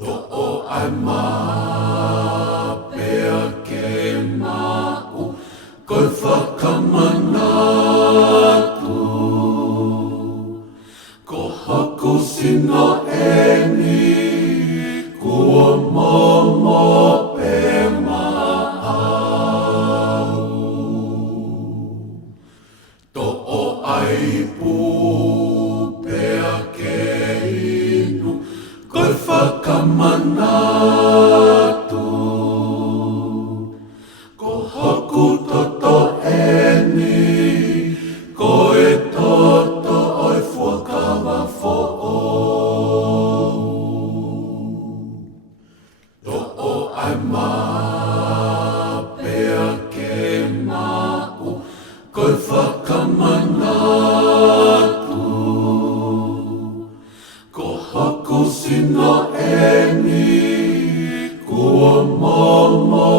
To'o ai mapea ke ma'u koe whakamanatu. Ko haku sino eni kua momo pe ma'au. To'o ai pupea ke inu koe whakamanatu. Ko haku toto eni, koe toto oi fuakawa fo'ou. To'o ai mapea ke ma'u, koe whakamanatu. Ko haku sino eni, kua momo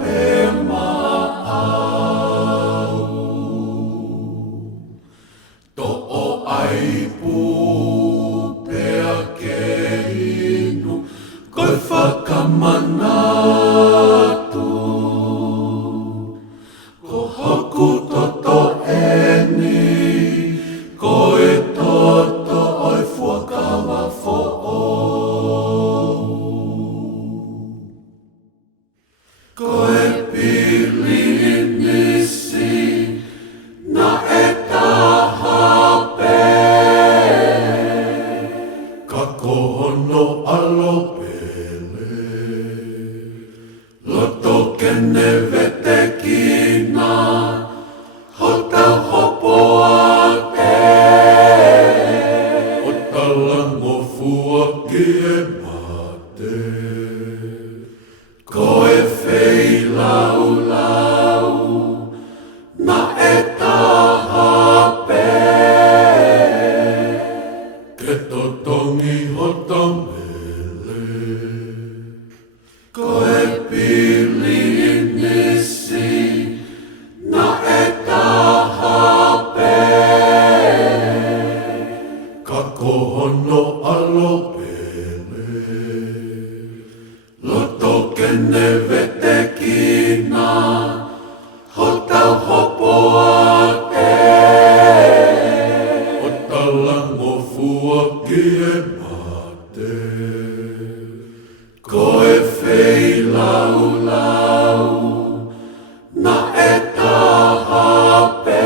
pe ma'au. To'o ai pupea ke inu, koe whakamanatu. Ko haku toto eni, koe toto oi fuakawa fo'ou. Koe pili nisi na e tahape, ka kohono alopele, loto kene vete kina, hota hopo ake, o talango fua ki e mate. Koe fei lau lau, na e tahape, ke totongi hota mele. Koe pili nisi, na e tahape, ka kohono alopele, loto kene vete kina, hota hopo ake, o talango fua ki e mate. Koe fei lau lau, na e tahape,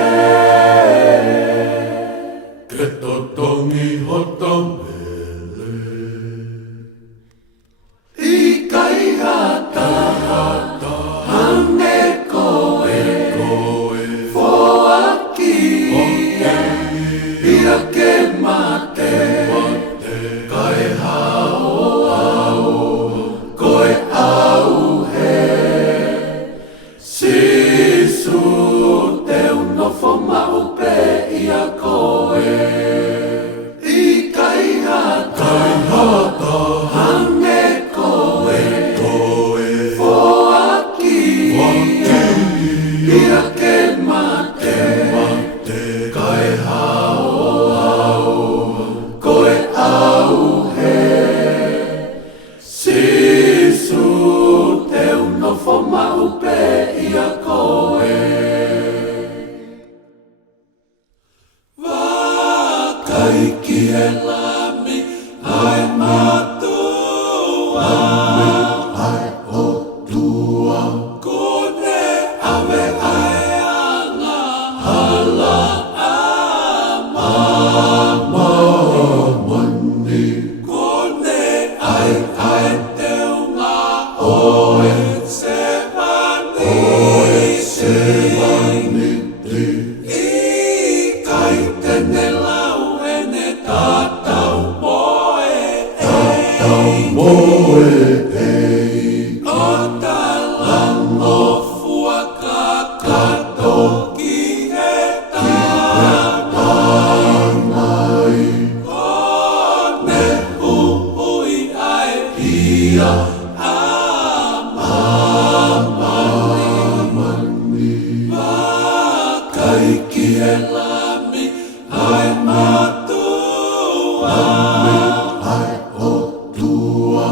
ke totongi hota mele. I kai hata hane koe, foaki, ia ke mate, kai hao au, koe au he. Sisu te unofo maupe ia koe. I kai hata hane koe, foaki, ia ke mate, kai hao au, koe au he. Sisu te unofo maupe ia koe. Kaikki e lami, ai matua. Ai o tua. Kone ave ai anga, hala ama. Mani. Kone ai te unga oe se vaniti. I kai tene lau ene tatau moe ei. O talango fuaka kato ki he tanai. Kone huhui ai pia amamani. Kaikki e lami, ai matua. Ai o tua.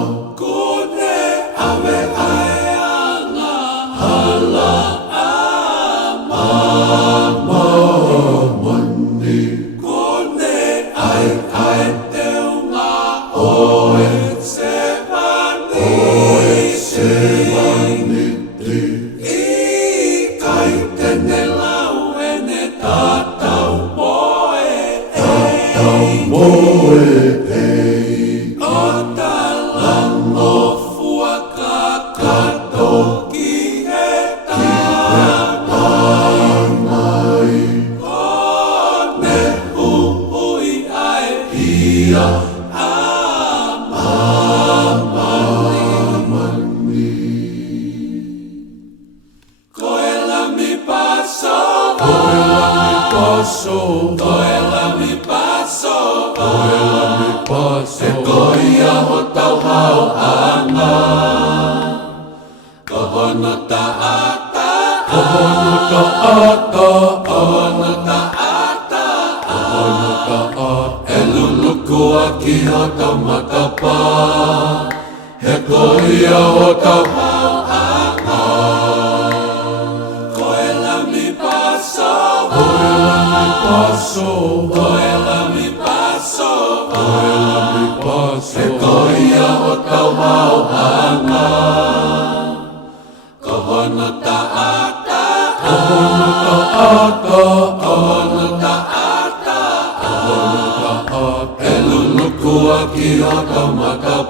Elulukua ki haka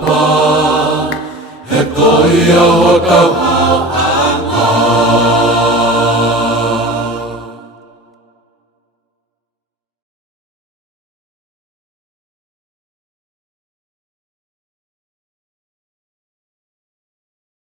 pa, he koia o tau